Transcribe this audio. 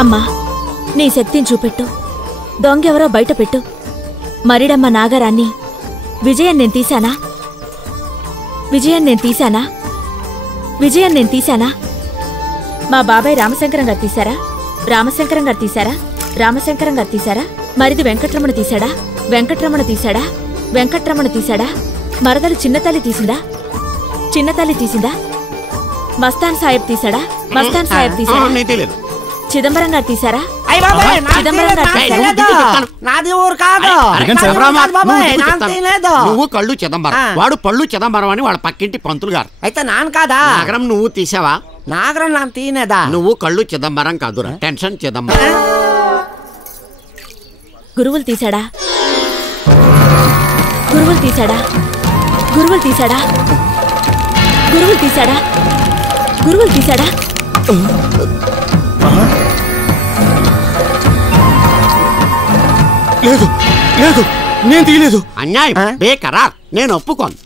అమ్మా, నీ శక్తిని చూపెట్టు. దొంగెవరో బయట పెట్టు. మరిడమ్మ నాగరాన్ని విజయం నేను తీశానా? విజయం నేను తీశానా? విజయం నేను తీశానా? మా బాబాయ్ రామశంకరం గారు తీశారా? రామశంకరం గారు తీశారా? రామశంకరం గారు తీశారా? మరిది వెంకట్రమణ తీశాడా? వెంకట్రమణ తీశాడా? వెంకట్రమణ తీశాడా? మరదలు చిన్నతల్లి తీసిందా? చిన్నతల్లి తీసిందా? మస్తాన్ సాహెబ్ తీశాడా? మస్తాన్ సాహెబ్ తీశాడా? చిదంబరం గారు తీశారా? చిదంబరం గారు తీశారా? నువ్వు కళ్ళు చిదంబరం, వాడు పళ్ళు చిదంబరం అని వాళ్ళ పక్కింటి పంతులు గారు. అయితే నాన్న కాదా? నాగరం నువ్వు తీసావా? నాగరం నాన్న తీనేదా? నువ్వు కళ్ళు చిదంబరం కాదురా, టెన్షన్ చిదంబరం. గురువులు తీశాడా? గురువులు తీశాడా? గురువులు తీశాడా? గురువులు తీశాడా? గురువులు తీశాడా? లేదు లేదు, నేను తీయలేదు. అన్యాయం, బేకరార్, నేను ఒప్పుకోను.